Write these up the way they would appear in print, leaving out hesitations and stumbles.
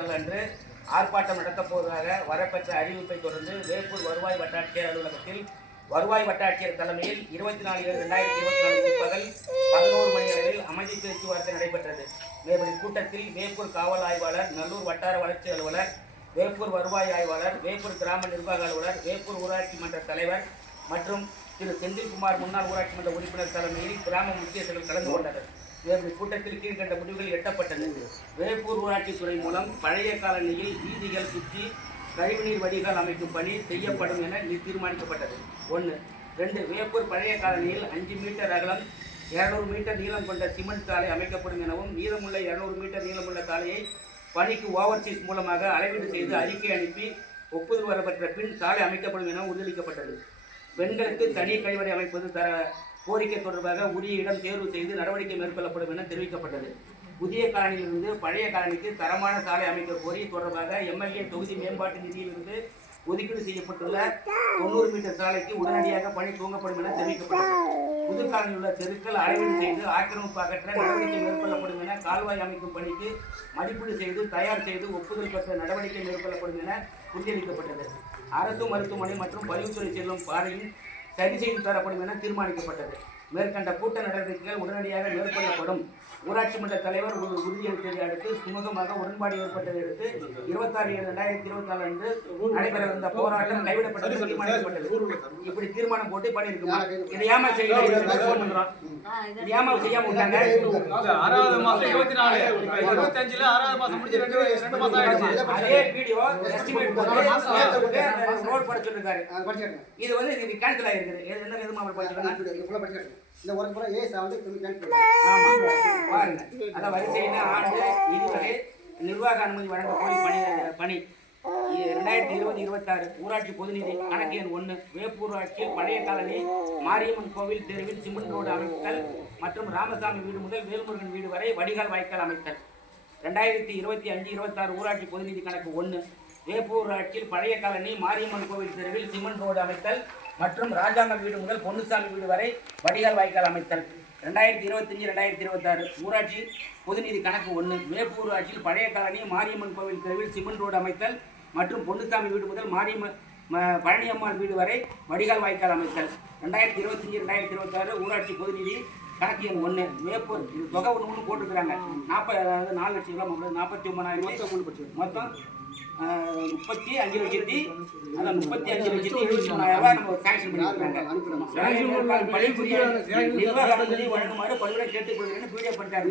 நாட்கள் அன்று ஆர்ப்பாட்டம் நடத்தப் போவதாக வரப்பெற்ற அறிவிப்பை தொடர்ந்து வேப்பூர் வருவாய் வட்டாட்சியர் அலுவலகத்தில் வருவாய் வட்டாட்சியர் தலைமையில் 24/7/2024 முற்பகல் 11 மணி அளவில் அமைதி பேச்சுவார்த்தை நடைபெற்றது. மேற்படி கூட்டத்தில் வேப்பூர் காவல் ஆய்வாளர், நல்லூர் வட்டார வளர்ச்சி அலுவலர், வேப்பூர் வருவாய் ஆய்வாளர், வேப்பூர் கிராம நிர்வாக அலுவலர், வேப்பூர் ஊராட்சி மன்ற தலைவர் மற்றும் திரு செந்தில்குமார் முன்னாள் ஊராட்சி மன்ற உறுப்பினர் தலைமையில் கிராம முக்கியஸ்தர்கள் கலந்து கொண்டனர். மேற்படி கூட்டத்தில் கீழ்கண்ட முடிவுகள் எட்டப்பட்டது. வேப்பூர் ஊராட்சித்துறை மூலம் பழைய காலனியில் வீதிகள் சுற்றி கழிவுநீர் வடிகால் அமைக்கும் பணி செய்யப்படும் என தீர்மானிக்கப்பட்டது. 1. 2. வேப்பூர் பழைய காலனியில் 5 மீட்டர் அகலம் 200 மீட்டர் நீளம் கொண்ட சிமெண்ட் சாலை அமைக்கப்படும் எனவும் மீதமுள்ள 200 மீட்டர் நீளமுள்ள சாலையை பணிக்கு ஓவர்சீஸ் மூலமாக அளவீடு செய்து அறிக்கை அனுப்பி ஒப்புதல் வரப்பெற்ற பின் சாலை அமைக்கப்படும் என உறுதியளிக்கப்பட்டது. பெண்களுக்கு தனி கழிவறை அமைப்பது கோரிக்கை தொடர்பாக உரிய இடம் தேர்வு செய்து நடவடிக்கை மேற்கொள்ளப்படும் என தெரிவிக்கப்பட்டது. புதிய காலனியிலிருந்து பழைய காலனிக்கு தரமான சாலை அமைக்க கோரி தொடர்பாக எம்எல்ஏ தொகுதி மேம்பாட்டு நிதியிலிருந்து ஒதுக்கீடு செய்யப்பட்டுள்ள 90 மீட்டர் சாலைக்கு உடனடியாக பணி துவங்கப்படும் என தெரிவிக்கப்பட்டது. புது காலனியில் உள்ள தெருக்கள் அளவீடு செய்து ஆக்கிரமிப்பு அகற்ற நடவடிக்கை மேற்கொள்ளப்படும் என கால்வாய் அமைக்கும் பணிக்கு மதிப்பீடு செய்து தயார் செய்து ஒப்புதல் பெற்ற நடவடிக்கை மேற்கொள்ளப்படும் என உறுதியளிக்கப்பட்டது. அரசு மருத்துவமனை மற்றும் பதிவுத்துறை செல்லும் பாதையும் சரி செய்து தரப்படும் என தீர்மானிக்கப்பட்டது. மேற்கண்ட கூட்ட நடவடிக்கைகள் உடனடியாக மேற்கொள்ளப்படும். ஊராட்சி மன்ற தலைவர் உறுதியளித்ததை அடுத்து சுமூகமாக உடன்பாடு ஏற்பட்டதை அடுத்து 26/7/2024 அன்று நடைபெறவிருந்த போராட்டம் கைவிடப்பட்டது தீர்மானிக்கப்பட்டது. இப்படி தீர்மானம் போட்டு பண்ணியிருக்கோம். இதை ஏமா செய்யாம விட்டாங்க. 6வது மாசம் 24 25ல 6வது மாசம் முடிஞ்சு 2 மாசம் ஆயிடுச்சு. அதே வீடியோ எஸ்டிமேட் போட்டு ரோட் பட சொல்லிருக்காரு. இது வந்து இது கேன்சல் ஆயிருக்குது. என்ன விதமா அவர் படிச்சிருக்காங்க. இந்த ஒரு முறை ஏ வந்து கேன்சல். ஆமா பாருங்க. அத வரிசையில ஆண்டு இதுவரை நிர்வாக அனுமதி வழங்க கோரி பணி 2020-26 ஊராட்சி பொதுநிதி கணக்கு எண் 1 வேப்பூர் ஊராட்சியில் பழைய காலனி மாரியம்மன் கோவில் தெருவில் சிமெண்ட் ரோடு அமைத்தல் மற்றும் ராமசாமி வீடு முதல் வேல்முருகன் வீடு வரை வடிகால் வாய்க்கால் அமைத்தல். 2025-26 ஊராட்சி பொதுநிதி கணக்கு 1 வேப்பூர் ஊராட்சியில் பழைய காலனி மாரியம்மன் கோவில் தெருவில் சிமெண்ட் ரோடு அமைத்தல் மற்றும் ராஜாங்க வீடு முதல் பொன்னுசாமி வீடு வரை வடிகால் வாய்க்கால் அமைத்தல். 2025-26 ஊராட்சி பொதுநிதி கணக்கு 1 வேப்பூர் ஊராட்சியில் பழைய காலனி மாரியம்மன் கோவில் தெருவில் சிமெண்ட் ரோடு அமைத்தல் மற்றும் பொன்னுசாமி வீடு முதல் பழனியம்மாள் வீடு வரை வடிகால் வாய்க்கால் அமைத்தல். 2025-26 ஊராட்சி பொதுநிதி கணக்கு எண் 1 வேப்பூர் தொகை ஒன்று போட்டுருக்குறாங்க. 4 லட்சம் 49,000 மொத்தம் 35,33,000 நம்ம சாங்ஷன் பண்ணிருக்காங்க. வழங்குமாறு பல்வேறு கேட்டுக்கொள்கிறேன்னு வீடியோ பண்ணிட்டாரு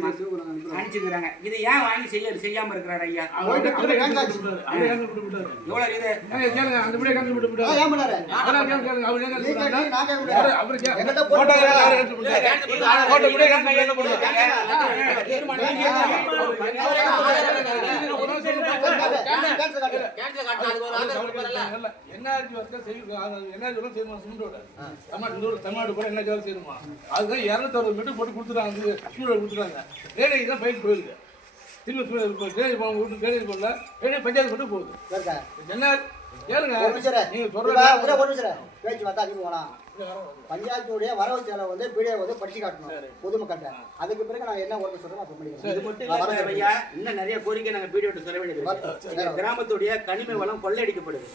அனுப்பிச்சுக்கிறாங்க. இதை ஏன் வாங்கி செய்யாம இருக்கிறாரு ஐயா? எவ்வளவு தமிழ்நாடு கூட என்ன ஜாலி செய்யணுமா? அதுதான் 260 மீட்டர் போட்டு கொடுத்துட்டாங்க. ட்ரைனேஜ் தான் பயிர் போயிருக்கு. திரும்ப ட்ரைனேஜ் போன வீட்டு ட்ரைனேஜ் போடல, ட்ரைனேஜ் பஞ்சாயத்து மட்டும் போகுது. என்ன கேளுங்க, நீங்க சொல்ற பஞ்சாயத்துடைய வரவு செலவு வந்து வீடியோ வந்து படிச்சு காட்டணும் பொதுமக்கள்கிட்ட. அதுக்கு பிறகு நாங்கள் என்ன ஒர்க்கு சொல்றோம் அப்போ பண்ணிக்கிறோம். இன்னும் நிறைய கோரிக்கை நாங்கள் வீடியோ சொல்ல வேண்டியது. கிராமத்துடைய கனிம வளம் கொள்ளையடிக்கப்படுது.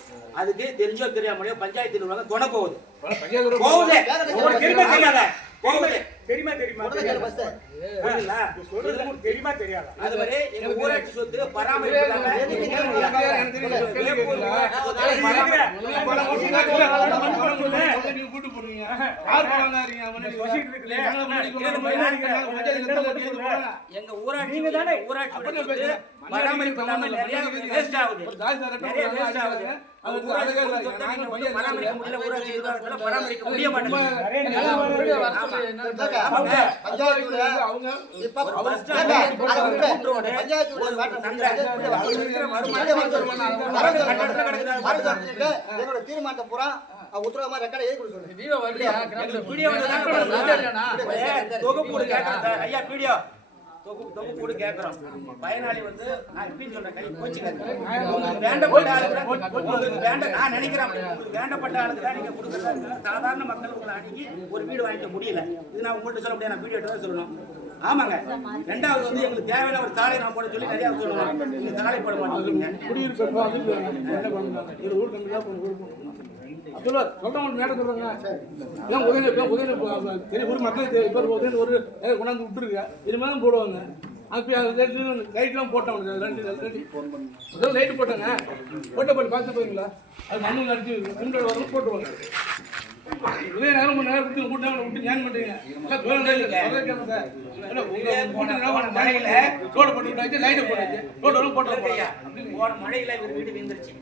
அதுக்கு தெரிஞ்சோ தெரியாமலையோ பஞ்சாயத்து நிர்வாகம் தொட போகுது. தெரியுமா தெரியாது. அதுவரை எங்க ஊராட்சி சொத்து பராமரிப்பு எங்க ஊராட்சி பராமரிப்பு இல்லாம நிறைய வேஸ்ட் ஆகுது. பராமரிக்க முடிய மாட்டேங்குது. தீர்மானத்தை பூரா உத்தரவா ரெக்கார்ட் எழுதி கொடுக்க தொகுப்பு கேட்கிறோம். பயனாளி வந்து நான் எப்படின்னு சொல்றேன், வேண்டப்பட்ட ஆளுக்கு நான் நினைக்கிறேன், உங்களுக்கு வேண்டப்பட்ட ஆளுக்கு தான் நீங்க கொடுக்குறதா. சாதாரண மக்கள் உங்களை அணுகி ஒரு வீடு வாங்கிக்க முடியல. இது நான் உங்கள்கிட்ட சொல்ல முடியாது, நான் வீடியோ தான் சொல்லணும். ஆமாங்க. ரெண்டாவது வந்து எங்களுக்கு தேவையான ஒரு சாலை நான் போட சொல்லி நிறைய சொல்லுவோம். நீங்க சாலை போட மாட்டீங்க. குடியிருப்பு அதுக்கு என்ன பண்ணுறாங்க இது ஊர் கம்பி தான் சொல்லுவார் சொல்றவங்க மேடம் சொல்றாங்க ஏன் உதவி சரி ஒரு மக்கள் இப்போ உதவி ஒரு கொண்டாந்து விட்டுருங்க இனிமேல் தான் போடுவாங்க அப்போ லைட்லாம் போட்டாங்க லைட்டு போட்டாங்க போட்டு பார்த்து போயிருங்களா அது மண்ணு அடிச்சு குண்டோட வரணும் போட்டுருவாங்க இதே நேரம் கொஞ்சம் நேரம் விட்டு கூட்டாங்க விட்டு ஞான் பண்ணுறீங்க ரோடு போட்டு விட்டாச்சு லைட்டை போட்டாச்சு ரோடு போட்டு போன மழையில ஒரு வீடு விழுந்துருச்சு.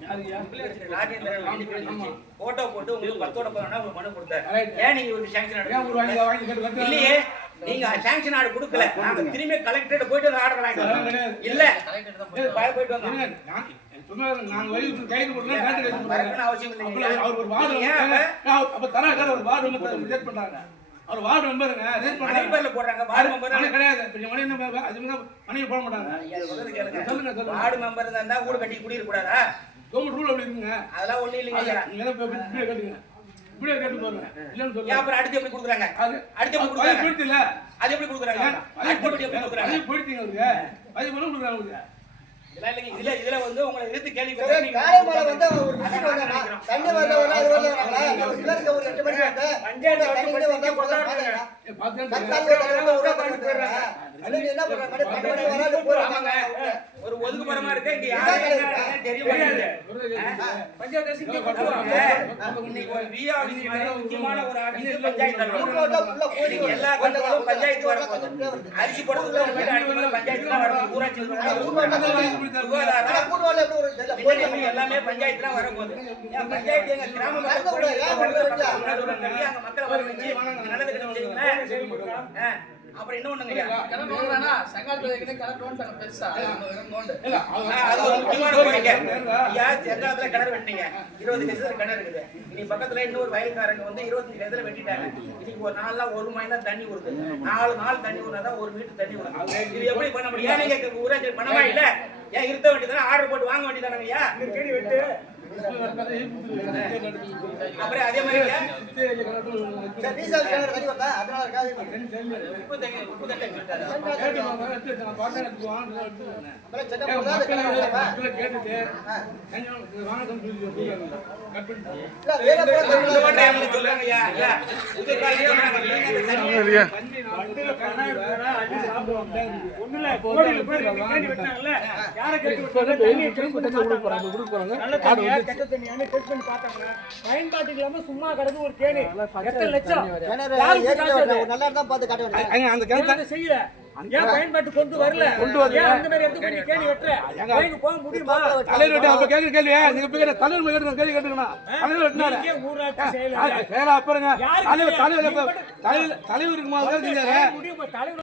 போட்டோ போட்டு உங்களுக்கு 10 உங்களுக்கு மனு கொடுத்தாரு. ஏன் நீங்க ஒரு சாங்ஷன் இல்லையே? நீங்க சாங்ஷன் ஆர்டர் கொடுக்கல. நாங்க திரும்பி கலெக்டரேட் போயிட்டு ஆர்டர் வாங்கிட்டோம். இல்ல போயிட்டு வந்தோம். நாங்க வழி கைது போட்டு அவசியம் இல்லை. அவர் ஒரு வார்டு அப்ப தர ஒரு வார்டு ரிஜெக்ட் பண்றாங்க. அவர் வார்டு மெம்பருங்க ரேட் பண்றாங்க போடுறாங்க. வார்டு மெம்பர் கிடையாது. மணி நம்பர் அதுமே மணி போட மாட்டாங்க. சொல்லுங்க சொல்லுங்க. வார்டு மெம்பர் இருந்தா வீடு கட்டி குடியிருக்க கூடாதா? கவர்மெண்ட் ரூல் அப்படி இருக்குங்க. அதெல்லாம் ஒண்ணு இல்லைங்க. நீங்க கட்டுங்க. இப்படியே கேட்டு பாருங்க. இல்லன்னு சொல்லுங்க. அப்புறம் அடுத்து எப்படி கொடுக்குறாங்க? அடுத்து எப்படி கொடுக்குறாங்க? போயிட்டு இல்ல. அது எப்படி கொடுக்குறாங்க? அது எப்படி கொடுக்குறாங்க? அது போயிட்டீங்க அவருக்கு. அது பண்ண கொடுக்குறாங்க அவருக்கு. இதுல வந்து உங்களை எதிர்த்து கேள்வி காரைமலை வந்து ஒரு விசிட் வந்தாங்க. தண்ணி வரல அது வரல ஒரு சிலருக்கு ஒரு 8 மணி வந்து பஞ்சாயத்து தண்ணி வந்தா போறாங்க. என்ன பண்றாங்க? 10 மணி வராது போறாங்க. ஒரு ஒதுக்குப்புறமா இருக்கு. இங்க யாரும் தெரியல. பஞ்சாயத்து இன்னைக்கு ஒரு விஆ ஆபீஸ் மாதிரி முக்கியமான ஒரு ஆபீஸ் பஞ்சாயத்து எல்லா கண்ட்ரோலும் பஞ்சாயத்து வரப்போகுது. அரிசி போடுறதுல பஞ்சாயத்து தான் வரணும். ஊராட்சி எல்லாமே பஞ்சாயத்து தான் வரப்போகுது. பஞ்சாயத்து எங்க கிராம மக்களை வர வச்சு நல்லது கிடைச்சீங்களா? அப்புறம் என்ன ஒண்ணுங்க அது ஒரு முக்கியமான கோரிக்கை. ஐயா செங்காலத்துல கிணறு வெட்டினீங்க. 20 கஜத்துல கிணறு இருக்குது. இனி பக்கத்துல இன்னொரு வயல்காரங்க வந்து 25 கஜத்துல வெட்டிட்டாங்க. இன்னைக்கு ஒரு நாள்லாம் 1 மணி தான் தண்ணி வருது. 4 நாள் தண்ணி வருதா 1 மீட்டர் தண்ணி வரும். இது எப்படி பண்ண முடியும்? ஏன் நீங்க ஊராட்சி பண்ணமா இல்ல? ஏன் இருத்த வேண்டியதானே? ஆர்டர் போட்டு வாங்க வேண்டியதானே ஐயா? வெட்டு அப்புறம் அதே மாதிரி பயன்பாட்டுக்கு இல்லாம சும்மா கிடந்து ஒரு கேணி எத்தனை லட்சம் நல்லா தான் பார்த்து காட்ட வேண்டியது செய்யல. ஏன் பயன்பாட்டு கொண்டு வரல? அந்த மாதிரி இடத்துக்கு கேணி வெட்டுற போக முடியுமா? தலைவர் அப்ப கேட்கிற கேள்வி நீங்க போய் தலைவர் கேள்வி கேட்டுக்கணும். தலைவர் வெட்டினாரு ஊராட்சி செயலர் செயலா அப்புறங்க தலைவர் தலைவர் தலைவர் இருக்குமா? தலைவர்